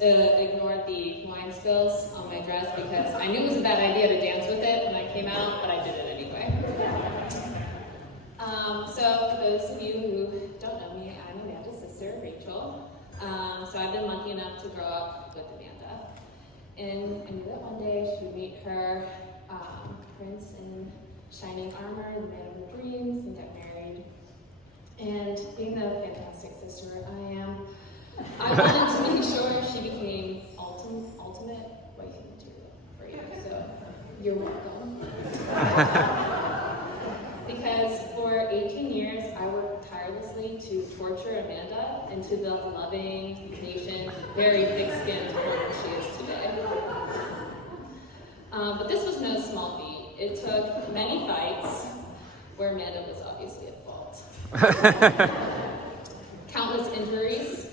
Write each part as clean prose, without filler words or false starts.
ignored the Hawaiian spills on my dress because I knew it was a bad idea to dance with it when I came out, but I did it anyway. So for those of you who don't know me, I'm Amanda's sister, Rachel. So I've been lucky enough to grow up with Amanda. And I knew that one day she would meet her prince in shining armor, the man of her dreams, and get married. And being the fantastic sister I am, I wanted to make sure she became ultimate wife material for you. So you're welcome. Because for 18 years, I worked tirelessly to torture Amanda into the loving, patient, very thick-skinned woman she is today. But this was no small feat. It took many fights where Amanda was obviously at fault. Countless injuries,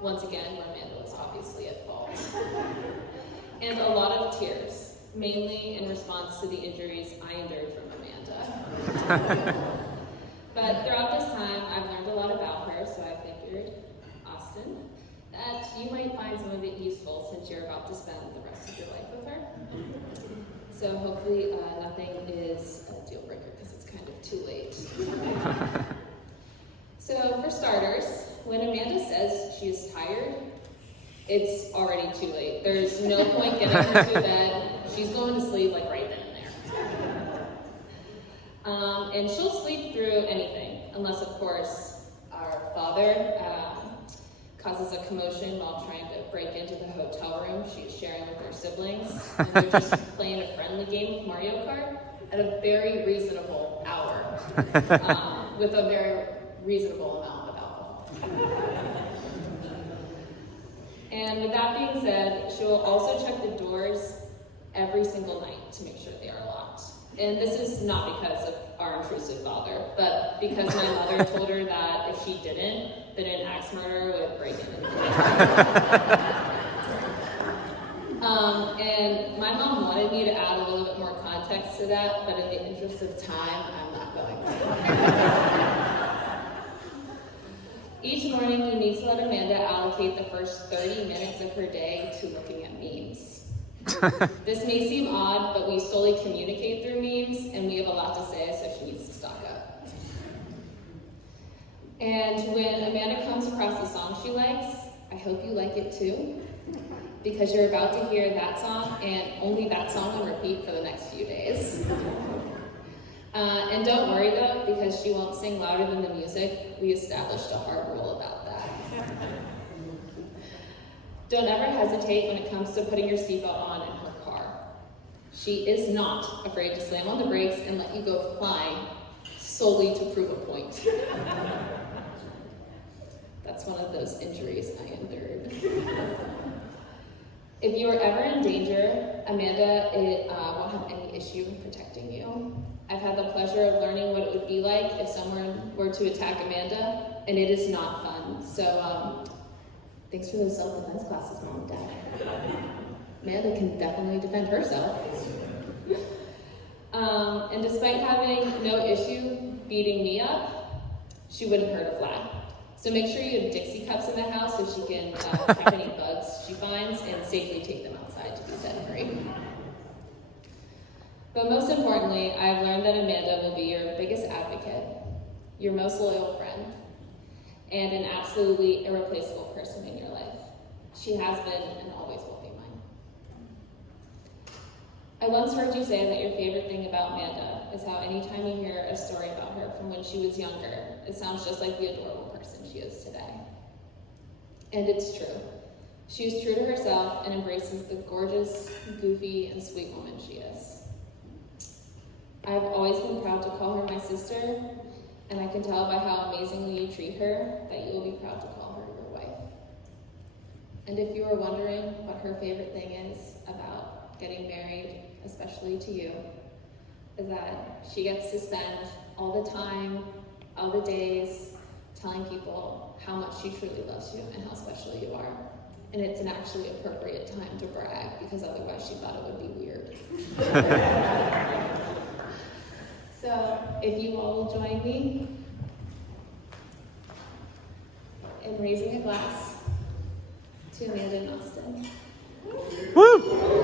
once again, where Amanda was obviously at fault. And a lot of tears, mainly in response to the injuries I endured from Amanda. But throughout this time, I've learned a lot about her, so I figured, Austin, that you might find some of it useful since you're about to spend the rest of your life with her. So hopefully nothing is a deal breaker because it's kind of too late. So for starters, when Amanda says she is tired, it's already too late. There's no point getting her to bed. She's going to sleep like right then and there. And she'll sleep through anything, unless of course our father causes a commotion while trying to break into the hotel room she's sharing with her siblings. And they're just playing a friendly game of Mario Kart at a very reasonable hour with a very reasonable amount of alcohol. And with that being said, she will also check the doors every single night to make sure they are locked. And this is not because of our intrusive father, but because my mother told her that if she didn't, then an axe murderer would break in and kill her. And my mom wanted me to add a little bit more context to that, but in the interest of time, I'm not going to. Each morning, you need to let Amanda allocate the first 30 minutes of her day to looking at memes. This may seem odd, but we solely communicate through memes, and we have a lot to say, so she needs to stock up. And when Amanda comes across a song she likes, I hope you like it too, because you're about to hear that song, and only that song on repeat for the next few days. And don't worry though, because she won't sing louder than the music. We established a hard rule about that. Don't ever hesitate when it comes to putting your seatbelt on in her car. She is not afraid to slam on the brakes and let you go flying solely to prove a point. That's one of those injuries I endured. If you are ever in danger, Amanda won't have any issue in protecting you. I've had the pleasure of learning what it would be like if someone were to attack Amanda, and it is not fun. So thanks for those self-defense classes, Mom and Dad. Amanda can definitely defend herself. And despite having no issue beating me up, she wouldn't hurt a fly. So make sure you have Dixie cups in the house so she can trap any bugs she finds and safely take them outside to be set free. But most importantly, I've learned that Amanda will be your biggest advocate, your most loyal friend, and an absolutely irreplaceable person in your life. She has been and always will be mine. I once heard you say that your favorite thing about Amanda is how anytime you hear a story about her from when she was younger, it sounds just like the adorable person she is today. And it's true. She is true to herself and embraces the gorgeous, goofy, and sweet woman she is. I've always been proud to call her my sister, and I can tell by how amazingly you treat her that you will be proud to call her your wife. And if you are wondering what her favorite thing is about getting married, especially to you, is that she gets to spend all the time, all the days, telling people how much she truly loves you and how special you are. And it's an actually appropriate time to brag, because otherwise she thought it would be weird. So, if you all will join me in raising a glass to Amanda and Austin. Woo!